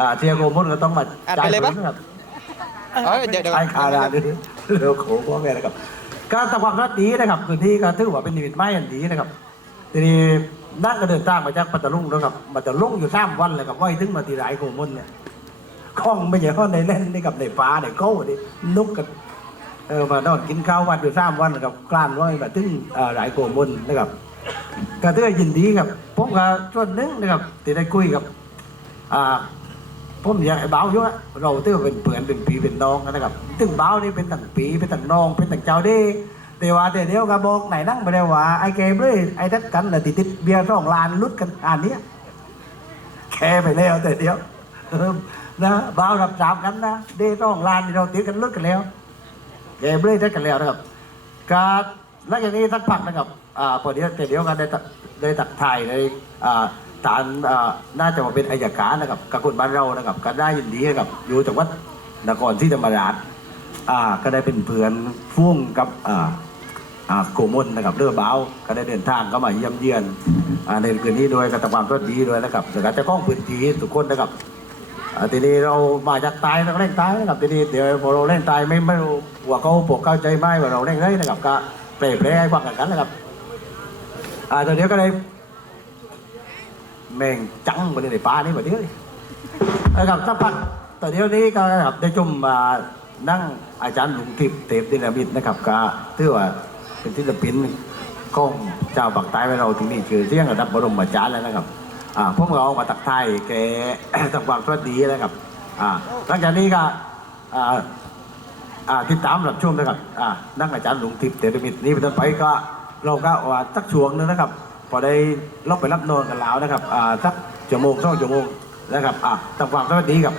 อ่าเทียโกมุนก็ต้องมาอัดไปเลยปะนะครับ เอ้ยเดี๋ยวเดี๋ยว ใช้คาราด้วยเร็วโขพ่อแม่นะครับ การทำความรัดดีนะครับคือที่การถือว่าเป็นนิมิตไม้อันดีนะครับทีนี้นั่งก็เดินทางมาจากปัตตาลุงนะครับปัตตาลุงอยู่สามวันเลยครับว่ายถึงมาที่ไรโกมุนเนี่ยคล้องไม่ใช่ข้อในเล่นนี่กับในฟ้าในเก้าดินุกกันเออมานอนกินข้าววันอยู่สามวันนะครับกลานว่ายมาถึงเอ่อไรโกมุนนะครับก็ถือว่ายินดีครับผมก็ส่วนหนึงนะครับที่ได้คุยกับอ่า ผมอยากให้เบาอยู่อะเราตื้อเป็นเพื่อนเป็นปีเป็นน้องนะครับตึงเบานี่เป็นต่างปีเป็นต่างน้อง เป็นต่างเจ้าเด้แต่ว่าแต่เดียวก็บอกไหนนั่งไปได้ว่าไอ้เกมเลยไอ้ทัดกันเลยติดติดเบียร์สองลานลุดกันอันนี้แค่ไปแล้วแต่เดียวนะเบารับสามกันนะเด้องลานเราติดกันลุดกันแล้วเกมเลยทัดกันแล้วนะครับการหลังจากนี้สักพักนะครับอ่าพอเดียวแต่เดียวกันได้ตัดได้ตักถ่ายในอ่า ศาลน่าจะมาเป็นอายการนะครับกับคนบ้านเรานะครับก็ได้ยินดีนะครับอยู่จังหวัดนครที่ธรรมราชอ่าก็ได้เป็นเพื่อนฟุ้งกับอ่าอ่าโกมลนะครับเรือเบาก็ได้เดินทางเข้ามาเยี่ยมเยียนอ่าในคืนนี้โดยกับตะความรถดีด้วยนะครับแต่ก็จะข้องพื้นที่ทุกคนนะครับทีนี้เรามาจากใตายเราเร่งใตายนะครับทีนี้เดี๋ยวพอเราเร่งใตายไม่ไม่รู้ว่าเขาปกเข้าใจไหมว่าเราเร่งไรนะครับก็เปรย์เปรย์ให้ฟังกันนะครับอ่าตอนนี้ก็เลย แม่งจังมาในป่านี่มาเดียวนี่นะครับสักพักแต่เดี๋ยวนี้ก็นะครับได้ชมมานั่งอาจารย์หลุงทิพย์เทพดินามิตนะครับก็ถือว่าเป็นศิลปินของเจ้าปักใต้ไว้เราถึงนี่คือเที่ยงระดับบรมอาจารย์แล้วนะครับอ่าพวกเราเอามาตักไทยแกทำความสวัสดีนะครับอ่าหลังจากนี้ก็อ่าอ่าติดตามรับชมนะครับอ่านั่งอาจารย์หลวงทิพย์เตรมิตนี้เป็นต้นไปก็เราก็ว่าสักช่วงนึงนะครับ พอได้ลบไปรับนอนกันแล้วนะครับอ่าสักชั่วโมงสองชั่วโมงนะครับอ่าทำความสวัสดีครับ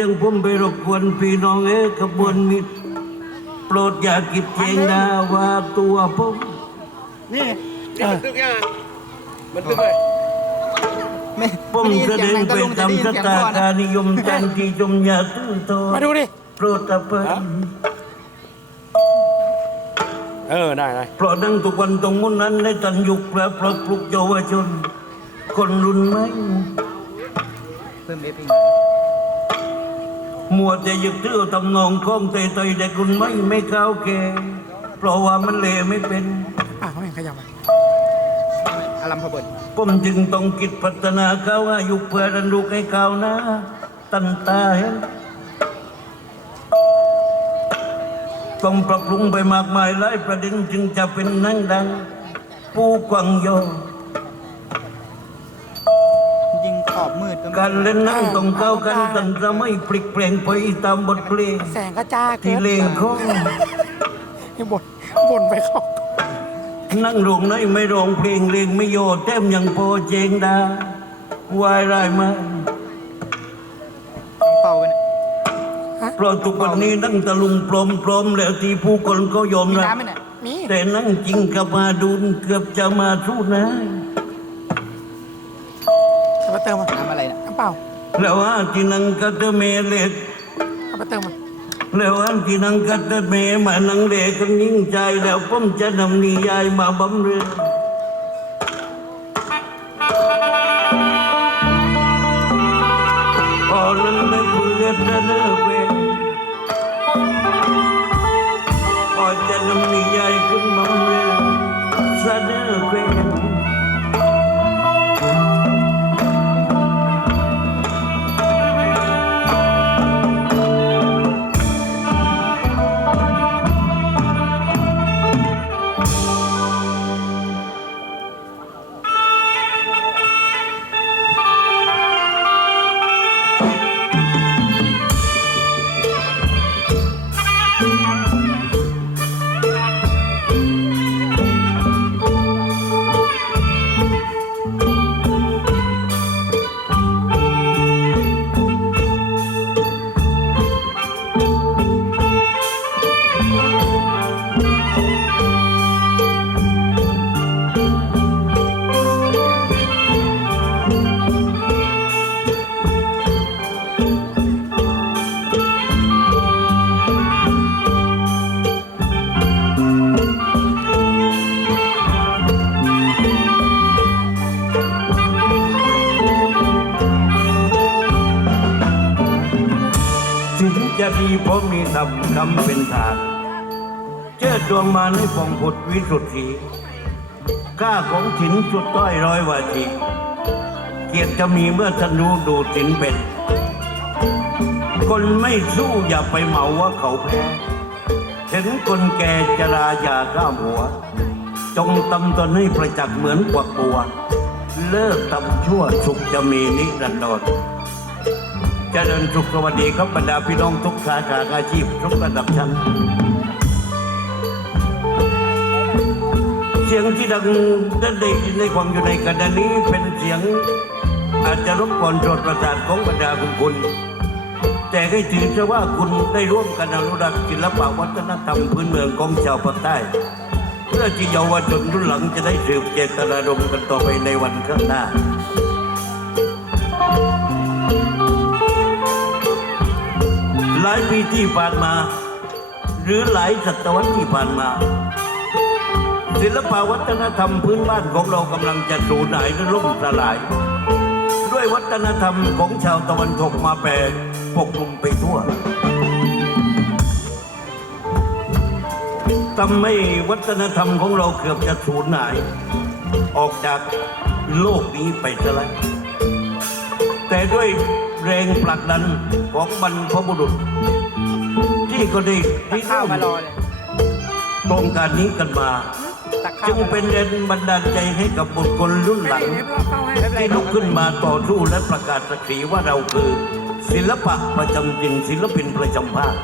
อเครื่องผมไปรบกวนพี่น้องเอ๋ขบวนมิตรโปรดอย่าคิดเจงนะว่าตัวผมนี่นี่มันตึกยังไงมันตึกเลยไม่ผมแสดงไปตามสตาการนิยมจันที่จมอย่าตื้อโตมาดูดิโปรดตะเพินเออได้ได้เพราะนั่งทุกวันตรงมุนนั้นในตันยุคและเพราะปลุกเยาวชน คนรุ่นใหม่พิ่มเอฟอี กมัวแต่ยึดถือทำนองของเตยๆแต่คุณไม่ไม่เข้าแก่เพราะว่ามันเลไม่เป็นอะเขาเห็นขยับมาอารัมพบดผมจึงต้องคิดพัฒนาเขาอายุเพื่อรันลูกให้เขานะตันตาเห็นต้องปรับปรุงไปมากมายหลายประเด็นจึงจะเป็นหนังดังปูกวังโย ขอบมืดก็การเล่นหนังต้องเข้ากันตันจะไม่ปลิกเปลี่ยนไปตามบทเพลงแสงกระจ้าเกิที่นเลงของให้บ่นบ่นไปเขานั่งโรงไหนไม่ร้องเพลงเลงไม่โยแต้มยังโปรเจงดาวายไรมาต้องเป่าไปเนี่ยเพราะทุกวันนี้นั่งตะลุงปลอมปลอมๆแล้วที่ผู้คนก็ยอมมีรับ น้ำไหมเนี่ยมีแต่นั่งจริงกับมาดูนเกือบจะมาสู้นะเอาไเปล่าแล้วอาที่นั่งกัดเมเล็ดเอาไปเติมมา แล้วอันที่นั่งกัดเมมานั่งเด็กกันยิ่งใจแล้วผมจะนำนิยายมาบำเรอพอนั้นได้เพื่อนจะเลิกเวรพอจะนำนิยายขึ้นบำเรอสะเดอเวร มีพราะมีทำคำเป็นทางเจ้าดวงมาในฟองผุดวิสุทธีกล้าของถินสุดต้อยร้อยวาทีเกียรติจะมีเมื่อธนูดูถินเป็น คนไม่สู้อย่าไปเหมาว่าเขาแพ้ถึงคนแก่จราอย่าข้ามหัว จงตำตนให้ประจักษ์เหมือนกวักบัว เลิกตำชั่วสุขจะมีนิรันดร เจริญสุขสวัสดีครับบรรดาพี่น้องทุกสาขาอาชีพทุกระดับชั้น เสียงที่ดังได้ได้ยินในความอยู่ในขณะนี้เป็นเสียง อาจจะรบกวนโสดประสาทของบรรดาคุณคุณ แต่ให้ถือซะว่าคุณได้ร่วมกันอนุรักษ์ศิลปวัฒนธรรมพื้นเมืองของชาวภาคใต้ เพื่อที่เยาวชนรุ่นหลังจะได้สืบเจตนารมณ์กันต่อไปในวันข้างหน้าายปีที่ผ่านมา หรือหลายศตวรรษที่ผ่านมา ศิลปวัฒนธรรมพื้นบ้านของเรากำลังจะสูญหายหรือล่มสลาย ด้วยวัฒนธรรมของชาวตะวันตกมาแปรปกคลุมไปทั่วทำให้วัฒนธรรมของเราเกือบจะสูญหาย ออกจากโลกนี้ไปซะแล้วแต่ด้วย แรงผลักดันของบรรพบุรุษ ที่ก็ได้ตักที่ข้าวเริ่มมารอเลยโครงการนี้กันมาตักข้าวจึงเป็นแรงบันดาลใจให้กับบุคคลรุ่นหลังให้พ่อเข้าให้ที่ลุกขึ้นมาต่อสู้และประกาศศักดิ์ศรีว่าเราคือ ศิลปะประจำถิ่นศิลปินประจำภาค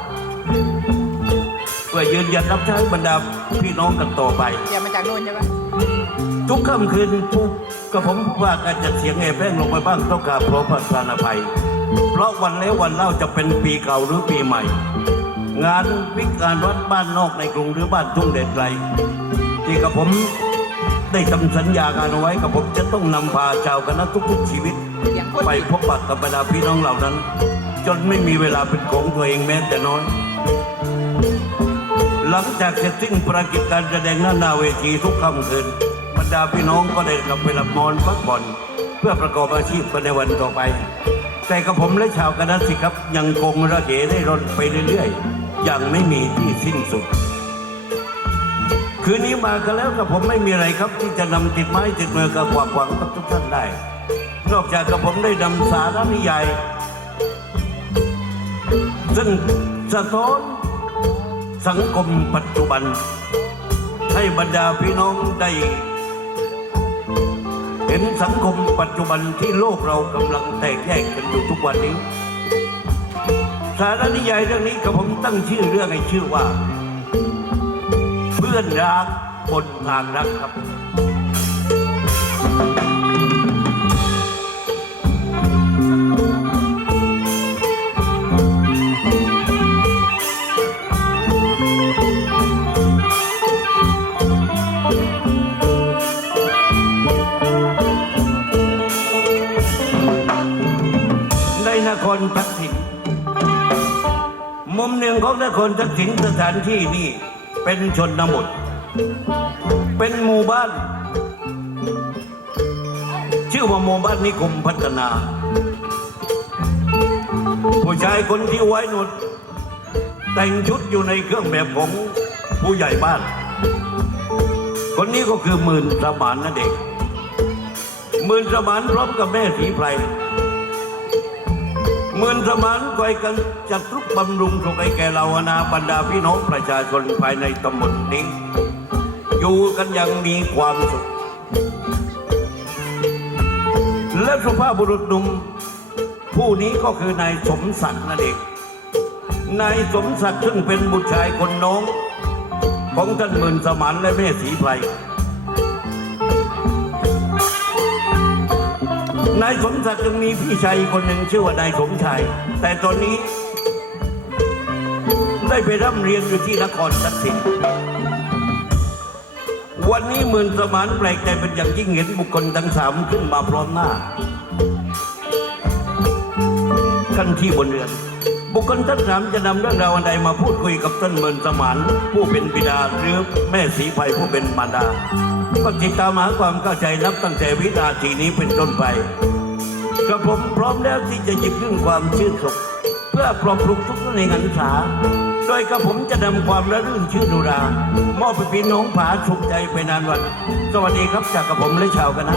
เพื่อยืนยันรับใช้บรรดาพี่น้องกันต่อไปเตรียมมาจากนู่นใช่ปะ ทุกค่ำคืนทุกกับผมว่าการจัดเสียงแอบแป้งลงไปบ้างต้องการเพราะประธานอภัย เพราะวันแล้ววันเล่าจะเป็นปีเก่าหรือปีใหม่ งานวิการวัดบ้านนอกในกรุงหรือบ้านทุ่งเด็ดไกลที่กับผมได้ทำสัญญากันเอาไว้กับผมจะต้องนำพาชาวคณะทุกๆชีวิต ไปพบปะกับบรรดาพี่น้องเหล่านั้น จนไม่มีเวลาเป็นของตัวเองแม้แต่น้อย หลังจากเสร็จสิ้นภารกิจการแสดงหน้านาเวทีทุกค่ำคืน รรดาพี่น้องก็ได้กลับไปหลับนอนพักผ่อน เพื่อประกอบอาชีพในวันต่อไป แต่กับผมและชาวคณะสิครับ ยังคงระเหได้ร่อนไปเรื่อยๆอย่างไม่มีที่สิ้นสุด คืนนี้มากันแล้วกับผมไม่มีอะไรครับ ที่จะนำติดไม้ติดมือกับความหวังกับทุกท่านได้ นอกจากกับผมได้นำสาระนิยายซึ่งสะท้อนสังคมปัจจุบันให้บรรดาพี่น้องได้ ห็นสังคมปัจจุบันที่โลกเรากำลังแตกแยกกันอยู่ทุกวันนี้ สารนิยายเรื่องนี้กับผมตั้งชื่อเรื่องให้ชื่อว่า เพื่อนรักบนทางรักครับ มุมหนึ่งของนครทักษิณสถานที่นี่เป็นชนบท เป็นหมู่บ้าน ชื่อว่าหมู่บ้านนิคมพัฒนา ผู้ชายคนที่ไว้หนวดแต่งชุดอยู่ในเครื่องแบบของผู้ใหญ่บ้าน คนนี้ก็คือหมื่นสมานนั่นเองหมื่นสมานพร้อมกับแม่สีไพร หมื่นสมานไกวกันจัดรุกบำรุงส่งให้แก่เรานาบรรดาพี่น้องประชาชนภายในตำบลนี้ อยู่กันอย่างมีความสุข และสุภาพบุรุษหนุ่มผู้นี้ก็คือนายสมศักดิ์นั่นเอง นายสมศักดิ์ซึ่งเป็นบุตรชายคนน้อง ของท่านหมื่นสมานและแม่สีไพร นายสมศักดิ์ยังมีพี่ชายคนหนึ่งชื่อว่านายสมชาย แต่ตอนนี้ ได้ไปร่ำเรียนอยู่ที่นครทักษิณวันนี้หมื่นสมานแปลกใจเป็นอย่างยิ่งเห็นบุคคลทั้งสามขึ้นมาพร้อมหน้าขั้นที่บนเรือน บุคคลทั้งสามจะนำเรื่องราวอันใดมาพูดคุยกับท่านหมื่นสมานผู้เป็นบิดาหรือแม่สีไพผู้เป็นมารดา ก็ติดตามหาความเข้าใจนับตั้งแต่วินาทีนี้เป็นต้นไปกระผมพร้อมแล้วที่จะหยิบยื่นความชื่นชมเพื่อปลอบปลุกทุกท่านในหันษาโดยกระผมจะนำความระลื่นชื่นดุรามอบไปพี่น้องผาสุขใจไปนานวัน สวัสดีครับจากกระผมและชาวคณะ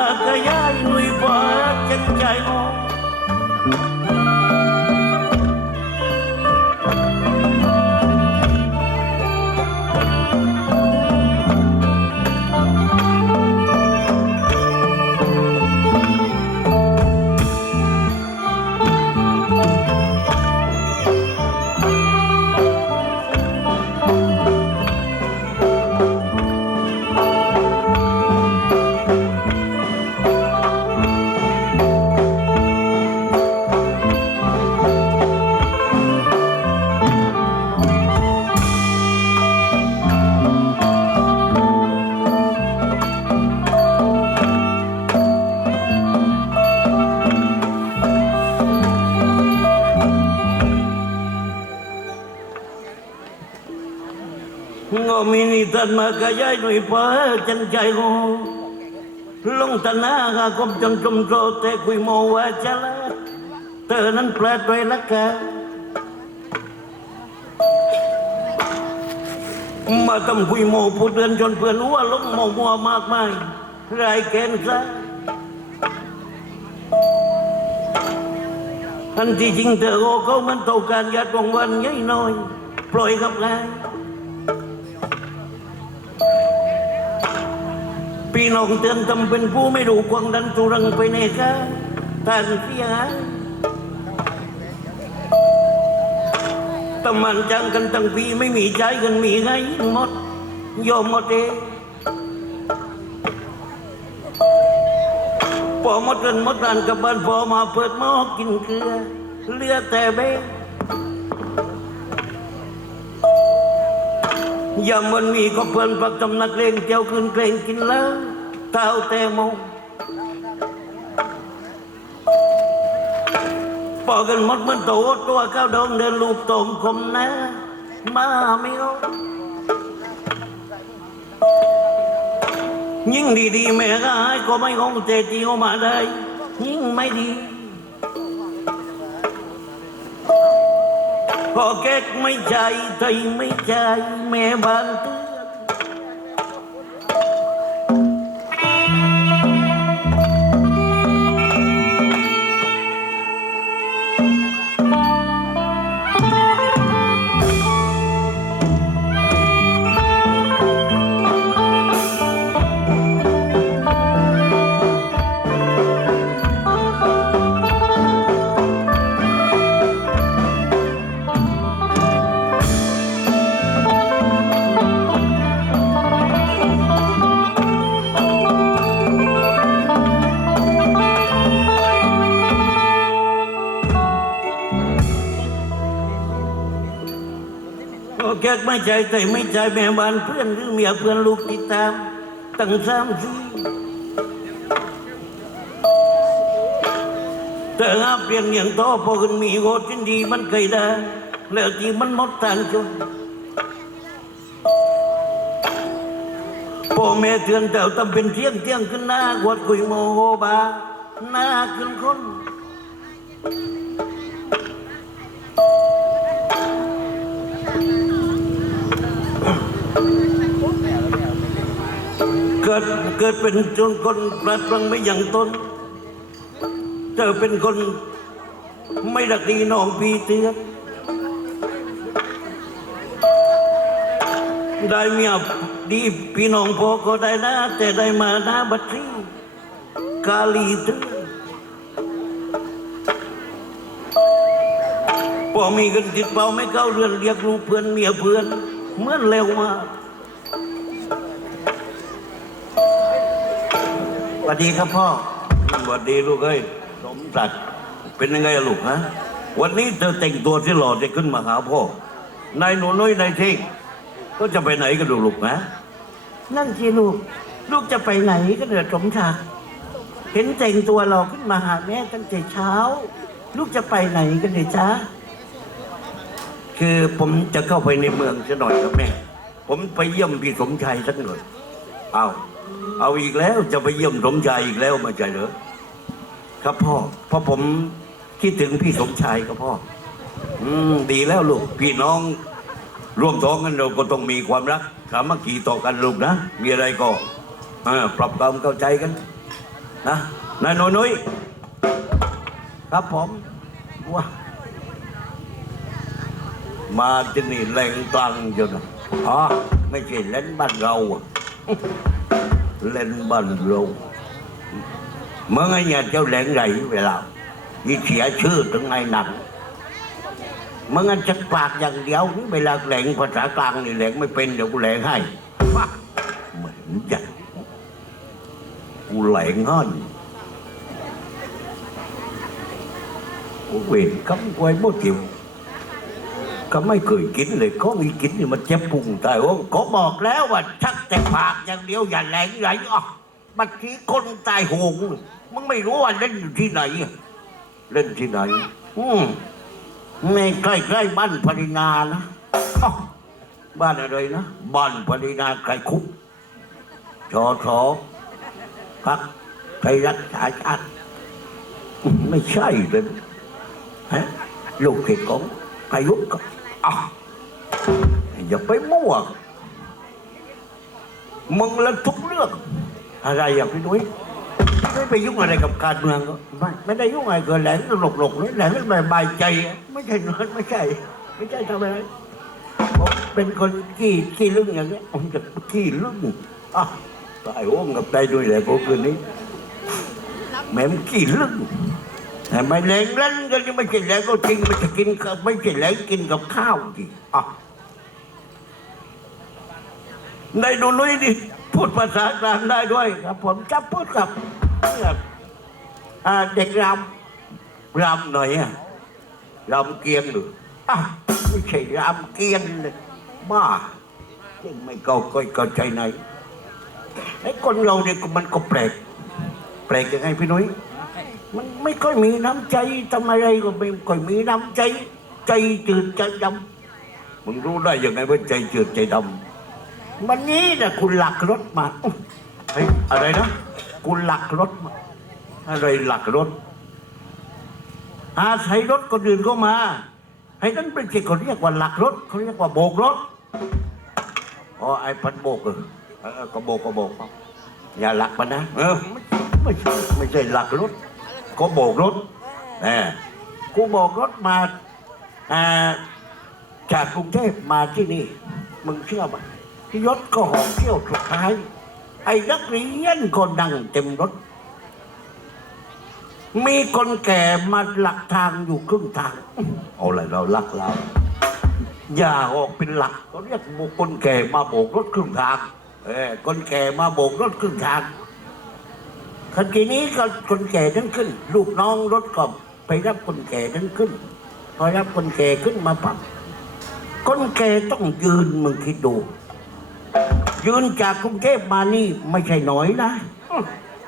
มากระยายหนุ่ยฟ้าจันใจง อก็มีนิทานมากระยายหนุ่ยฟ้าจันใจงลงตนากากบจนจมโตแต่คุยโมว่าจะละเธอนั้นแปลดไว้ละกะมาทำคุยโมพูดเดือนจนเพื่อนหัวล้มโมมัวมากมายรายเกณฑ์ซะอันที่จริงเธอโอเขามันเท่ากันยัดวงวันยัยน้อย ปล่อยกับไง พี่น้องเตือนทำเป็นผู้ไม่รู้ควงดันตุรังไปในกาท่านเสียตำมันจังกันตั้งปีไม่มีใจกันมีไงหมดยอมหมดเองพอหมดกันหมดกันกับบ้านพอมาเปิดหม้อกินเกลือเลือแต่เบ้อย่ามันมีก็เพื่อนปักจำนักเลงเจ้าคืนเกรงกินแล้ว เต้าแต่มองปอกันหมดเหมันโตตัวข้าวดองเดินลูกตมคมนะมาไม่รู้ ไม่ใจใจไม่ใจแม่บ้านเพื่อนหรือเมียเพื่อนลูกติดตาม ตั้งสามสี่แต่หาเปลี่ยนอย่างโตพอขึ้นมีโกจินดีมันเคยได้แล้วที่มันหมดทางจนพ่อแม่เตือนแต่ต้องเป็นเที่ยงเที่ยงขึ้นหน้ากวดคุยโมโหบาหน้าขึ้นคน กิดเกิดเป็นจนคนพลัดพลังไม่อย่างตนเธอเป็นคนไม่รักดีน้องพี่เตือนได้เมียดีพี่น้องพ่อก็ได้นะแต่ได้มาหน้าบัตรีกาลีเตือนพอมีเงินติดเป่าไม่เข้าเรือนเรียกลูกเพื่อนเมียเพื่อนเหมือนเร็วมาก วัสดีครับพ่อสวัสดีลูกเอ้ยสมศักดิ์เป็นยังไงอะลูกฮะ วันนี้เธอแต่งตัวที่หล่อจะขึ้นมาหาพ่อนายหนูน้อยนายเท่งก็จะไปไหนกันดูลูกนะ นั่นสิลูก ลูกจะไปไหนก็เดือดสมชากเห็นแต่งตัวหล่อขึ้นมาหาแม่ตั้งแต่เช้า ลูกจะไปไหนกันเลยจ้าคือผมจะเข้าไปในเมืองซะหน่อยครับแม่ ผมไปเยี่ยมพี่สมชายสักหน่อย เอาเอาอีกแล้วจะไปเยี่ยมสมชายอีกแล้วมาใจเหรอครับพ่อเพราะผมคิดถึงพี่สมชายครับพ่อ อืมดีแล้วลูก พี่น้อง ร่วมท้องกันเราก็ต้องมีความรักสามัคคีต่อกันลูกนะ มีอะไรก็ปรับความเข้าใจกัน นะนายนุนุ้ยครับผมว้ามาที่นี่แรงตังจนอ๋อไม่ใช่เล่นบ้านเราอะ เล่นบ้านเราเมื่อไงเนี่ยเจ้าแหลงไหลเวลานี่เสียชื่อถึงไงหนักเมื่อไงจะปา กอย่างเดียวเวลาแหลงภาษากลางนี่แหลงไม่เป็นเดี๋ยวกูแหลงให้ว้าเลงให้กูเวรคำไว้บ่เกี่ยก็ไม่เคยกินเลยก็มีกินนี่มันเจ็บพุงตายโอ้ก็บอกแล้วว่าชักแต่ปากอย่างเดียวอย่าแหลงไหลอะบัดทีคนตายโหงมึงไม่รู้ว่าเล่นอยู่ที่ไหน เล่นที่ไหน อืมไม่ใกล้ใกล้บ้านปรินานะอ้วบ้านอะไรนะบ้านปรินาไกลคุกชอชอพักไทยรัฐสาชาติไม่ใช่เลยฮะลูกเขตของอายุก็ อะอย่าไปมั่วมึงเละทุกเรื่อง อะไรอย่างพี่นุ้ยไม่ไปยุ่งอะไรกับการเมืองก็ไม่ไม่ได้ยุ่งอะไรเกินแหลงหลกหลกๆแหลงไม่บายใจ ไม่ใช่นอนไม่ใช่ ไม่ใช่ทำอะไรผมเป็นคนขี้ขี้ลึ่งอย่างเงี้ยผมจะขี้ลึ่งอะตายโอ้งกับใจด้วยแหละพวกคืนนี้แม่มขี้ลึ่ง แต่ไม่แรงเล่นกันยังไม่ใช่แรงก็จริงมันจะกินกับไม่ใช่แรงกินกับข้าวดิอะในดูนุ้ยดิพูดภาษากลางได้ด้วยครับ ผมจะพูดกับเด็กรำรำหน่อยอะรำเกียงหรืออะไม่ใช่รำเกียนเลยบ้าเจ๊งไม่เข้าก็เข้าใจไหนไอ้คนเราเนี่ยมันก็แปลกแปลกยังไงพี่นุ้ย มันไม่ค่อยมีน้ำใจทำอะไรก็ไม่ค่อยมีน้ำใจ ใจจืดใจดำมึงรู้ได้ยังไงว่าใจจืดใจดำวันนี้นะคุณหลักรถมาอุ๊ยเฮ้ยอะไรนะคุณหลักรถมาอะไรหลักรถอาศัยรถคนอื่นเข้ามา ให้นั้นเป็นสิ่งเขาเรียกว่าหลักรถเขาเรียกว่าโบกรถอ๋อไอ้พันโบกเออเออก็โบกก็โบกเอาอย่าหลักมันนะเออไม่ใช่ไม่ใช่หลักรถ ก็โบกรถแหมกูโบกรถมาอ่าจากกรุงเทพมาที่นี่มึงเชื่อไหมยศก็หอบเที่ยวสุดท้าย ไอ้นักเรียนก็นั่งเต็มรถ มีคนแก่มาหลักทางอยู่ครึ่งทางเอาอะไรเราลักเราอย่าออกเป็นหลักเขาเรียกบุคคลแก่มาโบกรถครึ่งทางเออคนแก่มาโบกรถครึ่งทาง คันทีนี้ก็คนแก่นั้นขึ้น ลูกน้องรถก็ไปรับคนแก่นั้นขึ้น พอรับคนแก่ขึ้นมาปั๊บคนแก่ต้องยืนมึงคิดดู ยืนจากกรุงเทพมานี่ไม่ใช่น้อยนะ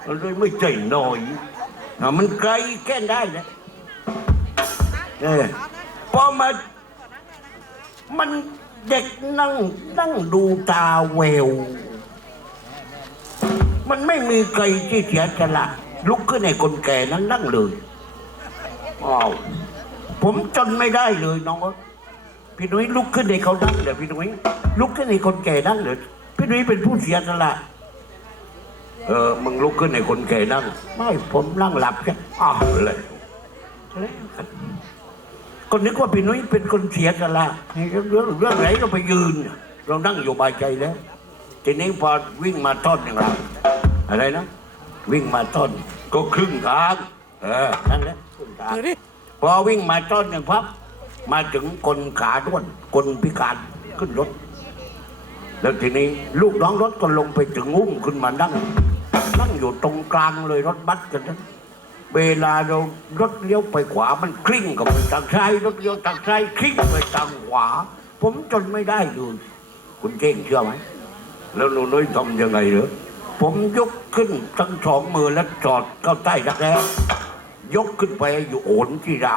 มันเลยไม่ใช่น้อยนะมันไกลแค่ได้นะเออพอมามันเด็กนั่งนั่งดูตาแวว มันไม่มีใครที่เสียสละลุกขึ้นให้คนแก่นั้นนั่งเลยอ้าวผมจนไม่ได้เลยน้องพี่นุ้ยลุกขึ้นให้เขานั่งเดี๋ยวพี่นุ้ยลุกขึ้นให้คนแก่นั่งเดี๋ยพี่นุ้ยเป็นผู้เสียสละเออมึงลุกขึ้นให้คนแก่นั่ง ไม่ผมนั่งหลับแค่อ้าวเลยคนนึกว่าพี่นุ้ยเป็นคนเสียสละเรื่องเรื่องไหนเราไปยืน เรานั่งอยู่บายใจแล้ว ทีนี้พอวิ่งมาต้นอย่างเรา อะไรนะ วิ่งมาต้นก็ครึ่งทางเออนั่นแหละครึ่งทางเดี๋ยวดิพอวิ่งมาต้นหนึ่งพับมาถึงคนขาด้วนคนพิการขึ้นรถ แล้วทีนี้ลูกน้องรถก็ลงไปถึงอุ้มขึ้นมานั่งนั่งอยู่ตรงกลางเลยรถบัสกันนั้นเวลาเรารถเลี้ยวไปขวามันคลิ้งกับไปทางซ้ายรถเลี้ยวทางซ้ายคลิ้งไปทางขวา ผมจนไม่ได้เลยคุณเจ้งเชื่อไหมแล้วหนูน้อยทำยังไงเหรอ ผมยกขึ้นทั้งสองมือแล้วจอดเข้าใต้รักแร้ยกขึ้นไปอยู่โอนที่เรา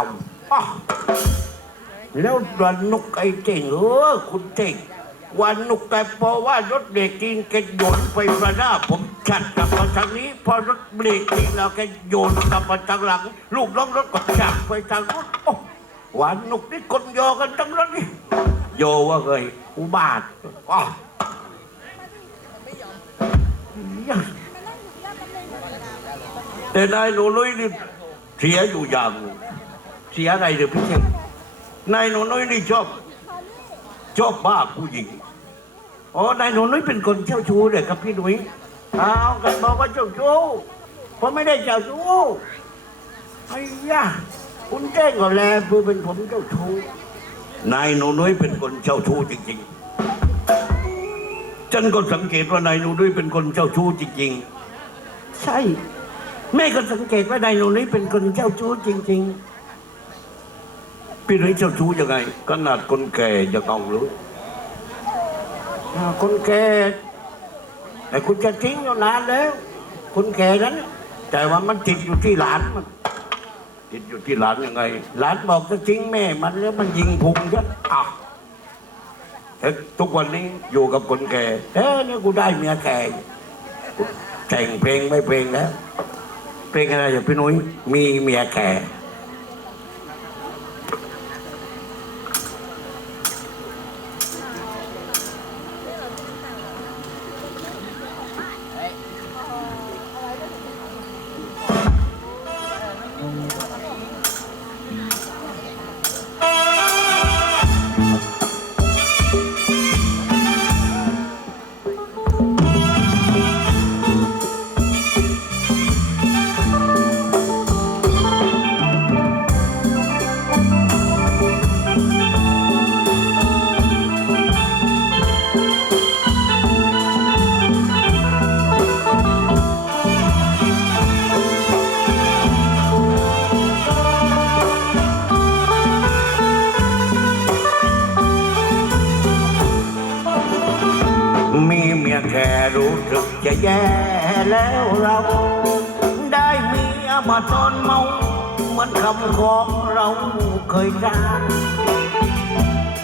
อ้าวแล้ววันนุกไอ้เจ๋งเออคุณเจ๋งวันนุกแต่พอว่ารถเบรกจริงแกโยนไปประหน้า ผมชัดกลับมาทางนี้ พอรถเบรกจริงแล้วแกโยนกลับมาทางหลัง ลูกน้องรถก็ชักไปทางนู้นโอ้วันนุกนี่คนโยกันทั้งรถนี่โยว่าเคยอุบาทอ้า แต่นายหนูนุ้ยนี่เสียอยู่อย่างเสียอะไรเดี๋ยวพี่เจ้นายหนูนุ้ยนี่ชอบชอบบ้าผู้หญิงอ๋อนายหนูนุ้ยเป็นคนเจ้าชู้เลยครับพี่หนุ่ยอ้าวกันบอกว่าเจ้าชู้ผมไม่ได้เจ้าชู้ไอ้ยะคุณแจ้งก็แลเพื่อเป็นผมเจ้าชู้นายหนูนุ้ยเป็นคนเจ้าชู้จริงๆ ฉันก็สังเกตว่านายหนูนุ้ยเป็นคนเจ้าชู้จริงๆ ใช่ แม่ก็สังเกตว่านายหนูนี้เป็นคนเจ้าชู้จริง ๆ พี่นุ้ยเจ้าชู้ยังไงขนาดคนแก่ยังเอาเลยอ่าคนแก่แต่คุณจะทิ้งอยู่นานแล้ว คนแก่นั้น แต่ว่ามันติดอยู่ที่หลานมัน ติดอยู่ที่หลานยังไง หลานบอกจะทิ้งแม่มันแล้วมันยิงพุงฉันอ้าวแต่ ทุกวันนี้อยู่กับคนแก่เอ้เนี่ยกูได้เมียแก่แต่งเพลงไม่เพลงแล้วเพลงอะไรอย่างพี่นุ้ยมีเมียแก่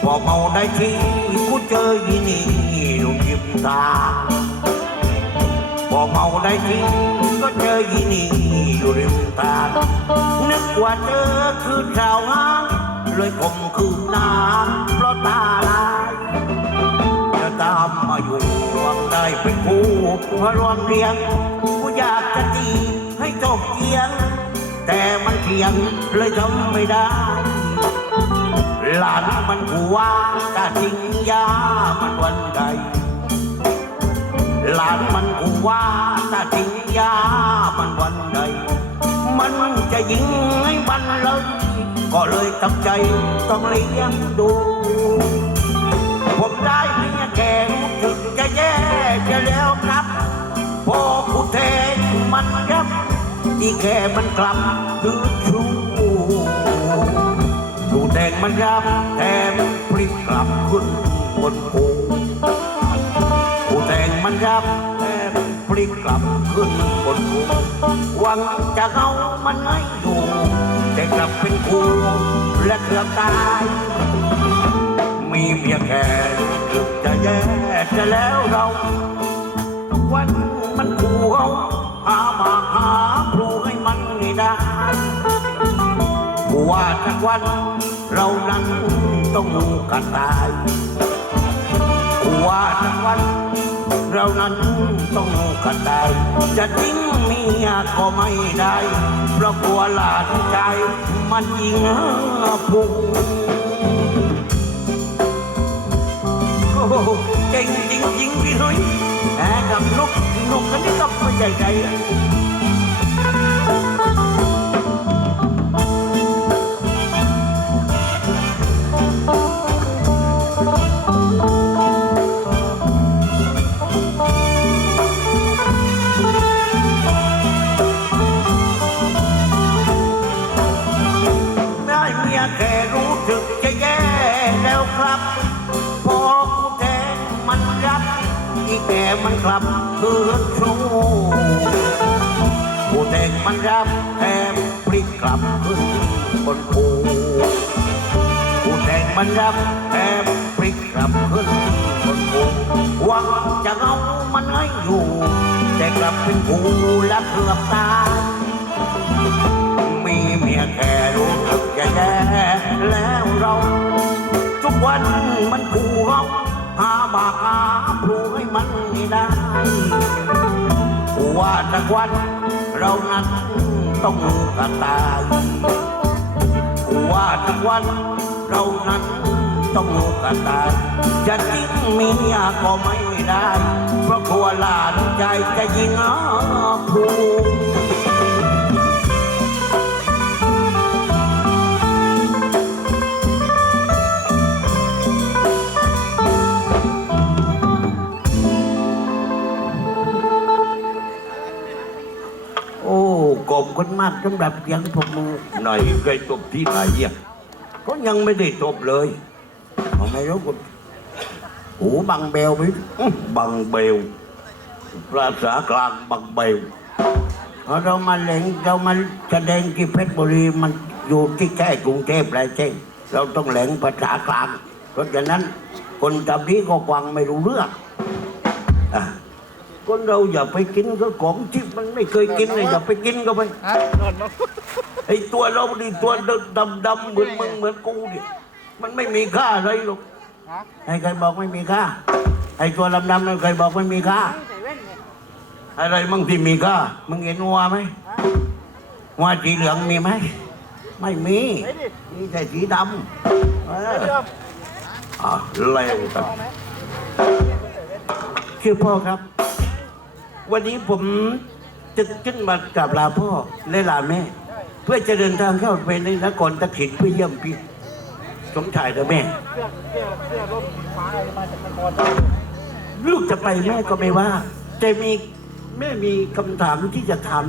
พอเมาได้ทีกูเจอยีนี่ลงยิ้มตา พอเมาได้ทีก็เจอยีนี่อยู่ริมตา นึกว่าเธอคือสาวงาเลยข่มคืนน้ำเพราะตาลายจะตามมาอยู่หวังได้เป็นคู่พระรวมเรียงกูอยากจะจีให้จบเกียง แต่มันเถียงเลยทำไม่ได้ หลานมันกูว่าถ้าทิ้งยามันวันใด หลานมันกูว่าถ้าทิ้งยามันวันใด มันจะยิงให้มันเลยก็เลยตัดใจต้องเลี้ยงดู ผมได้เมียแก่ถึงจะแย่จะแล้วครับพอกูเทมันยับที่แก่มันกลับคือชูกู แทงมันยับแต่มันพลิกกลับขึ้นบนกูกูแทงมันยับแต่มันพลิกกลับขึ้นบนกูหวังจะเอามันให้ดูแต่กลับเป็นกูและเกือบตายมีเมียแค่ถึงจะแย่จะแล้วเราวันมันขู่เขาหามาหาครูให้มันไม่ได้กูว่าสักวัน เรานั้นต้องกันตายว่าสักวัน เรานั้นต้องกันตาย จะทิ้งเมียก็ไม่ได้ เพราะกลัวหลานใจมันยิงพุงโอ้โหเก่งจริงๆพี่นุ้ยแหมกับนกนกกันนี่ก็ไม่ใหญ่ใจ กลับคืนชูกูแทงมันยับแถมพลิกกลับขึ้นบนกูกูแทงมันยับแถมพลิกกลับขึ้นบนกูหวังจะเอามันให้อยู่ แต่กลับเป็นกูและเกือบตายมีเมียแค่รู้สึกแย่แล้วเรา ทุกวันมันขู่เรา หาบาหาพลูให้มันไม่ได้ ว่าสักวันเรานั้นต้องกันตาย ว่าสักวันเรานั้นต้องกันตาย จะทิ้งเมียก็ไม่ได้ เพราะกลัวหลานใจจะยิงอาพ กบคนมากสำหรับเสียงผมมือไหนเคยตบที่ไหนอะก็ยังไม่ได้ตบเลยทำไมรู้กูหูบังเบลไหมอื้อบังเบลภาษากลางบังเบลพอเรามาเล่นเรามาแสดงที่เพชรบุรีมันอยู่ที่แค่กรุงเทพไรเช่นเราต้องแหลงภาษากลาง เพราะฉะนั้นคนทำนี้ก็ฟังไม่รู้เรื่องอะ คนเราอย่าไปกินก็ของที่มันไม่เคยกินเลยอย่าไปกินก็ไปฮะนอนมาไอ้ตัวเราดิตัวดำดำๆเหมือนมึงเหมือนกูดิมันไม่มีค่าอะไรหรอกฮะไอ้ใครบอกไม่มีค่าไอ้ตัวดำดำนั่นใครบอกไม่มีค่าอะไรมั่งที่มีค่ามึงเห็นวัวไหมวัวสีเหลืองมีไหมไม่มีมีแต่สีดำเอออะเลวกันคือพ่อครับ วันนี้ผมจะขึ้นมากราบลาพ่อและลาแม่ เพื่อจะเดินทางเข้าไปในนครตะขินเพื่อเยี่ยมพี่สมชายและแม่ ลูกจะไปแม่ก็ไม่ว่า แต่มีแม่มีคำถามที่จะถาม